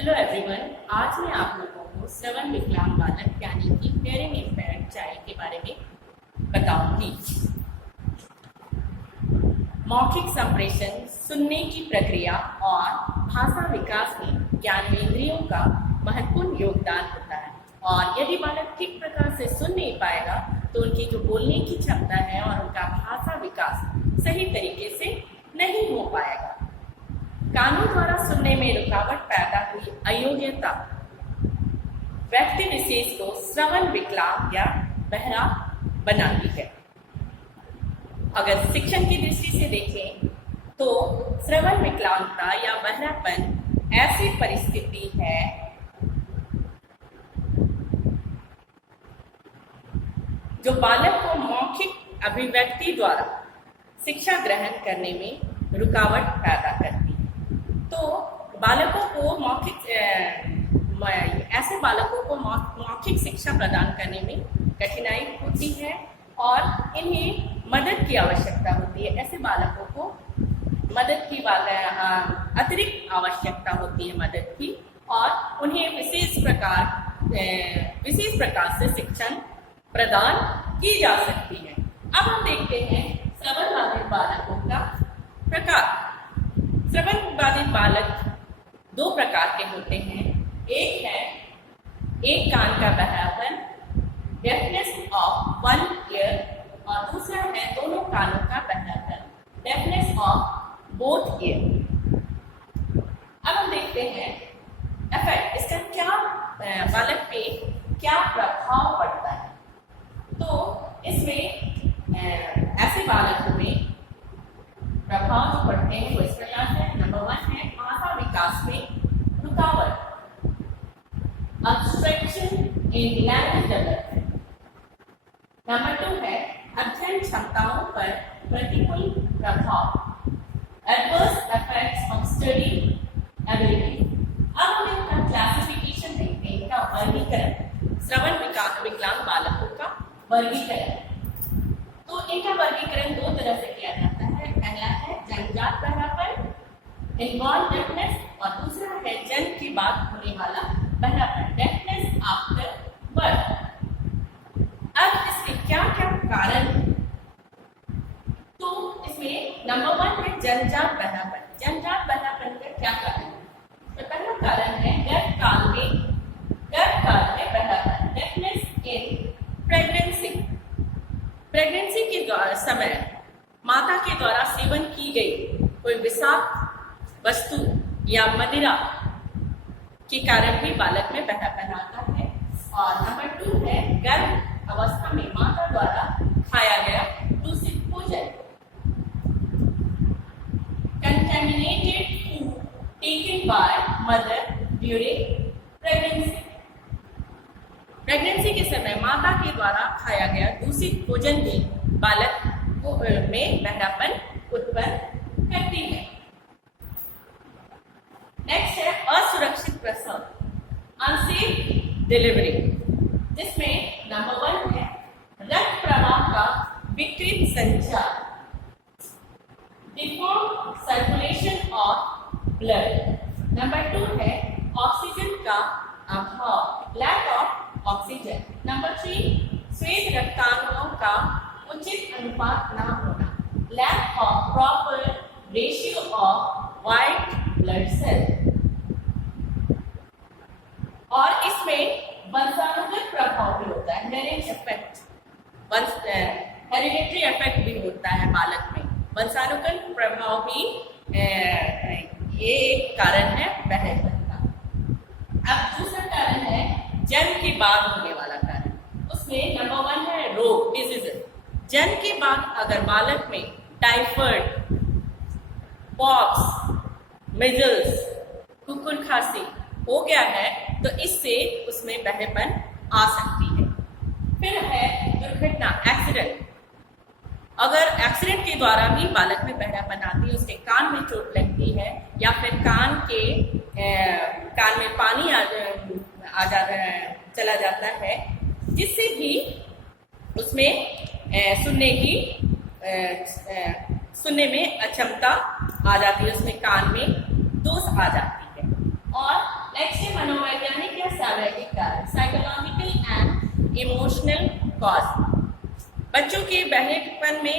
Hello everyone, आज मैं आप लोगों को श्रवण विकलांग बालक यानी कि हियरिंग इम्पेयर्ड चाइल्ड के बारे में बताऊंगी। मौखिक संप्रेषण, सुनने की प्रक्रिया और भाषा विकास में ज्ञानेंद्रियों का महत्वपूर्ण योगदान होता है। और यदि बालक ठीक प्रकार से सुन नहीं पाएगा तो उनकी जो बोलने की क्षमता है और उनका भाषा विकास सही तरीके से नहीं हो पाएगा। कानों द्वारा सुनने में रुकावट पैदा हुई अयोग्यता व्यक्ति विशेष को श्रवण विकलांग या बहरा बनाती है। अगर शिक्षण की दृष्टि से देखें तो श्रवण विकलांगता या बहरापन ऐसी परिस्थिति है जो बालक को मौखिक अभिव्यक्ति द्वारा शिक्षा ग्रहण करने में रुकावट पैदा करती है। तो बालकों को ऐसे बालकों को मौखिक शिक्षा प्रदान करने में कठिनाई होती है और इन्हें मदद की आवश्यकता होती है। ऐसे बालकों को मदद की अतिरिक्त आवश्यकता होती है मदद की, और उन्हें विशेष प्रकार से शिक्षण प्रदान की जा सकती है। अब हम देखते हैं श्रवण बाधित बालकों का प्रकार। श्रवण बाधित बालक दो प्रकार के होते हैं। एक कान का बहरापन, डेफनेस ऑफ वन ईयर, और दूसरा है दोनों कानों का बहरापन, डेफनेस ऑफ बोथ ईयर। अब हम देखते हैं इफेक्ट, इसका क्या बालक पे क्या प्रभाव पड़ता है। तो इसमें ऐसे बालकों में प्रभाव जो पड़ते हैं वो इस प्रकार से। नंबर 1 है भाषा विकास में रुकावट, obstruction in language development। Number 2 है अध्ययन क्षमताओं पर प्रतिकूल प्रभाव, adverse effects on study ability। अब हम इनका क्लासिफिकेशन देखते हैं, इनका वर्गीकरण, श्रवण विकलांग बालकों का वर्गीकरण। तो इनका वर्गीकरण दो तरह से किया जाता है। पहला है जन्मजात बहरापन, इनबॉर्न डेफनेस, और दूसरा है जन्म के बाद होने वाला बहरापन, डेफनेस आफ्टर बर्थ। अब इसके क्या क्या कारण हैं? तो इसमें नंबर 1 है जन्मजात बहरापन। जन्मजात बहरापन का क्या कारण है? तो पहला कारण है गर्भकाल में बहरापन, डेफनेस इन प्रेगनेंसी। प्रेगनेंसी के समय माता के द्वारा सेवन की गई कोई विषाक्त वस्तु या मदिरा के कारण भी बालक में बहरापन आता है। और नंबर 2 है गर्भ अवस्था में माता द्वारा खाया गया दूषित भोजन, contaminated food taken by mother during pregnancy. Pregnancy के समय माता के द्वारा खाया गया दूषित भोजन भी बालक में बहरापन उत्पन्न करती है। नेक्स्ट है असुरक्षित प्रसव, अनसेफ डिलीवरी, जिसमें नंबर 1 है रक्त प्रवाह का विकृत संचार, deform circulation of blood. Number 2 है ऑक्सीजन का अभाव, लैक ऑफ ऑक्सीजन। नंबर 3 श्वेत रक्ताणुओं का उचित अनुपात न होना, lack of proper ratio of white blood cell. और इसमें वंशानुगत प्रभाव भी होता है, हेरिडिटरी इफेक्ट भी होता है बालक में। वंशानुगत प्रभाव भी ये एक कारण है बहरापन का। अब दूसरा कारण है जन्म के बाद होने वाला कारण। उसमें नंबर 1 है रोग, डिजीज। जन्म के बाद अगर बालक में टाइफाइड, पॉक्स, मिजल्स, कुकुर खांसी हो गया है तो इससे उसमें बहरापन आ सकती है। फिर है दुर्घटना, एक्सीडेंट। अगर एक्सीडेंट के द्वारा भी बालक में बहरापन आती है, उसके कान में चोट लगती है या फिर कान में पानी चला जाता है, जिससे भी उसमें सुनने में अक्षमता आ जाती है, उसमें कान में दोष आ जाती है। और नेक्स्ट है मनोवैज्ञानिक या शारीरिक कारण, साइकोलॉजिकल एंड इमोशनल कॉज। बच्चों के बहरेपन में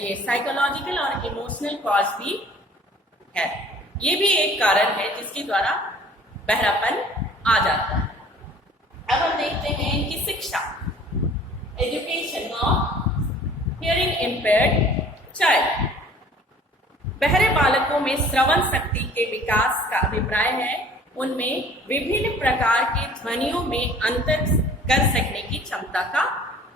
ये साइकोलॉजिकल और इमोशनल कॉज भी है, ये भी एक कारण है जिसके द्वारा बहरापन आ जाता है। अब हम देखते हैं इनकी शिक्षा, education of hearing impaired child. बहरे बालकों में श्रवण शक्ति के विकास का अभिप्राय है उनमें विभिन्न प्रकार के ध्वनियों में अंतर कर सकने की क्षमता का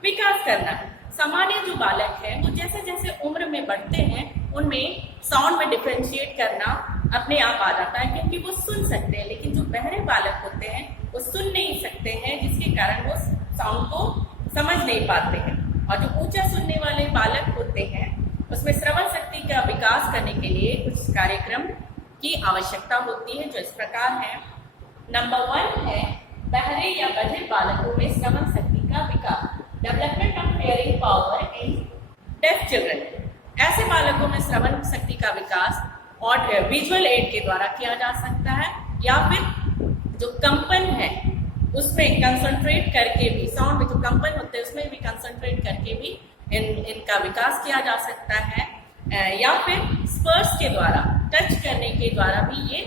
विकास करना है। सामान्य जो बालक है वो जैसे जैसे उम्र में बढ़ते हैं उनमें साउंड में डिफरेंशिएट करना अपने आप आ जाता है, क्योंकि वो सुन सकते हैं। लेकिन जो बहरे बालक होते हैं वो सुन नहीं सकते हैं, जिसके कारण वो साउंड को समझ नहीं पाते हैं। और जो ऊंचा सुनने वाले बालक होते हैं उसमें श्रवण शक्ति का विकास करने के लिए कुछ कार्यक्रम की आवश्यकता होती है, जो इस प्रकार है। नंबर 1 है बहरे या बधिर बालकों में श्रवण शक्ति का विकास, development of hearing power in deaf children. ऐसे बालकों में श्रवण शक्ति का विकास और विजुअल एड के द्वारा किया जा सकता है, या फिर जो कंपन है उसमें कंसंट्रेट करके भी, साउंड में जो कंपन होते हैं उसमें भी कंसंट्रेट करके भी इनका विकास किया जा सकता है, या फिर स्पर्श के द्वारा, टच करने के द्वारा भी ये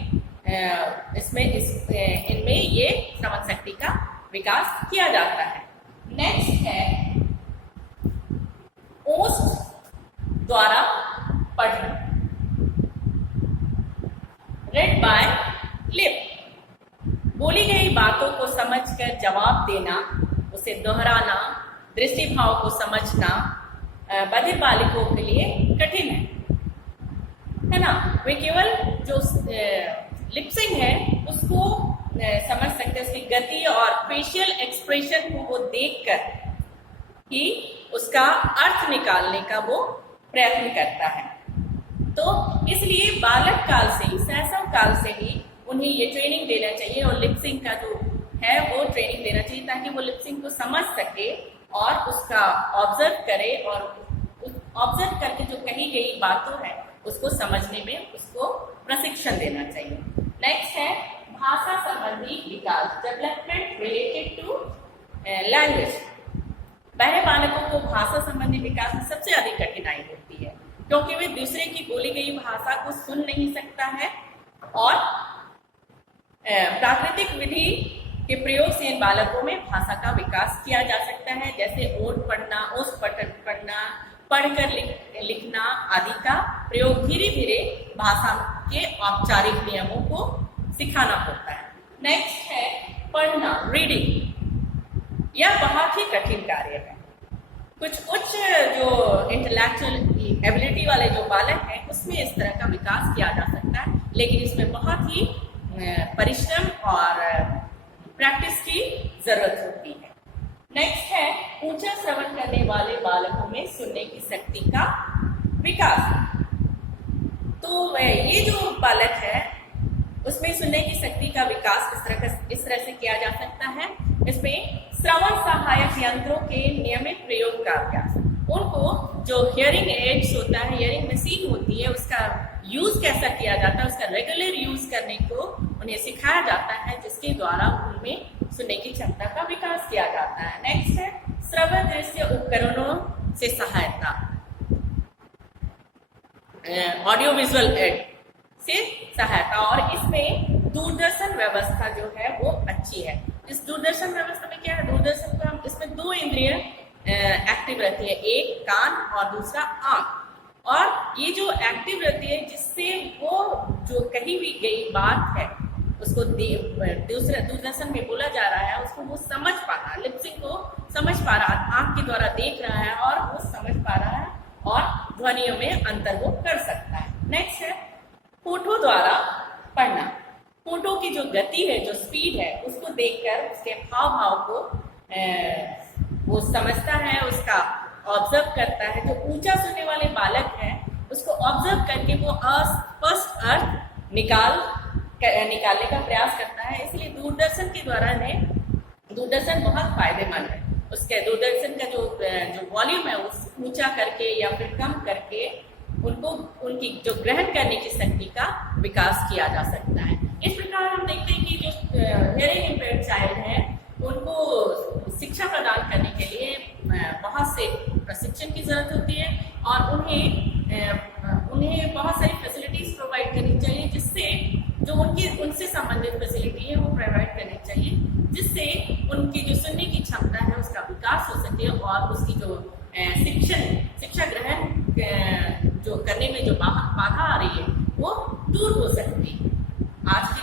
इनमें ये श्रवण शक्ति का विकास किया जाता है। नेक्स्ट है ओस्ट द्वारा पढ़ना, रेड बाय लिप। बोली गई बातों को समझकर जवाब देना, उसे दोहराना, दृष्टिभाव को समझना बधिर बालकों के लिए कठिन है ना। वे केवल जो लिपसिंग है उसको समझ सकते हैं, उसकी गति और फेशियल एक्सप्रेशन को वो देखकर ही उसका अर्थ निकालने का वो प्रयत्न करता है। तो इसलिए बालक काल से ही, शैशव काल से ही उन्हें ये ट्रेनिंग देना चाहिए और लिपसिंग का जो है वो ट्रेनिंग देना चाहिए, ताकि वो लिपसिंग को समझ सके और उसका ऑब्जर्व करे, और ऑब्जर्व करके जो कही गई बातों है उसको समझने में उसको प्रशिक्षण देना चाहिए। नेक्स्ट है भाषा संबंधी विकास, डेवलपमेंट रिलेटेड टू लैंग्वेज। बहरे बालकों को भाषा संबंधी विकास में सबसे अधिक कठिनाई होती है, क्योंकि वे दूसरे की बोली गई भाषा को सुन नहीं सकता है, और प्राकृतिक विधि के प्रयोग से इन बालकों में भाषा का विकास किया जा सकता है, जैसे ओट पढ़ना, ओस पढ़ना, पढ़कर लिखना आदि का प्रयोग धीरे धीरे भाषा के औपचारिक नियमों को सिखाना होता है। नेक्स्ट है पढ़ना, रीडिंग। यह बहुत ही कठिन कार्य है। कुछ उच्च जो इंटेलेक्चुअल एबिलिटी वाले जो बालक हैं उसमें इस तरह का विकास किया जा सकता है, लेकिन इसमें बहुत ही परिश्रम और प्रैक्टिस की जरूरत होती है। नेक्स्ट है ऊंचा श्रवण करने वाले बालकों में सुनने की शक्ति का विकास। तो ये जो बालक है उसमें सुनने की शक्ति का विकास इस तरह से किया जा सकता है। इसमें श्रवण सहायक यंत्रों के नियमित प्रयोग का अभ्यास, उनको जो हियरिंग एड्स होता है, हियरिंग मशीन होती है, उसका यूज कैसा किया जाता है, उसका रेगुलर यूज करने को उन्हें सिखाया जाता है, जिसके द्वारा उनमें सुनने की क्षमता का विकास किया जाता है। नेक्स्ट है श्रवण दृश्य उपकरणों से सहायता, ऑडियो विजुअल एड से सहायता, और इसमें दूरदर्शन व्यवस्था जो है वो अच्छी है। इस दूरदर्शन व्यवस्था में क्या है, दूरदर्शन को हम, इसमें 2 इंद्रिय एक्टिव रहती है, एक कान और दूसरा आंख, और ये जो एक्टिव रहती है जिससे वो जो कही भी गई बात है उसको दूसरा दूरदर्शन में बोला जा रहा है उसको वो समझ पा रहा है, लिपसिंग को समझ पा रहा है, आंख के द्वारा देख रहा है और वो समझ पा रहा है और ध्वनियों में अंतर वो कर सकता है। नेक्स्ट है होठों द्वारा पढ़ना। होठों की जो गति है, जो स्पीड है, उसको देखकर उसके हाव भाव को वो समझता है, उसका ऑब्जर्व करता है। जो ऊंचा सुनने वाले बालक हैं उसको ऑब्जर्व करके वो स्पष्ट अर्थ निकालने का प्रयास करता है। इसलिए दूरदर्शन के द्वारा दूरदर्शन बहुत फायदेमंद है। उसके दूरदर्शन का जो वॉल्यूम है उस ऊंचा करके या फिर कम करके उनको उनकी जो ग्रहण करने की शक्ति का विकास किया जा सकता है। इस प्रकार हम देखते हैं कि जो प्रशिक्षण की जरूरत होती है और उन्हें बहुत सारी फैसिलिटीज प्रोवाइड करनी चाहिए, जिससे जो उनसे संबंधित फैसिलिटी है वो प्रोवाइड करनी चाहिए, जिससे उनकी जो सुनने की क्षमता है उसका विकास हो सके और उसकी जो शिक्षा ग्रहण जो करने में जो बाधा आ रही है वो दूर हो सकती है। आज की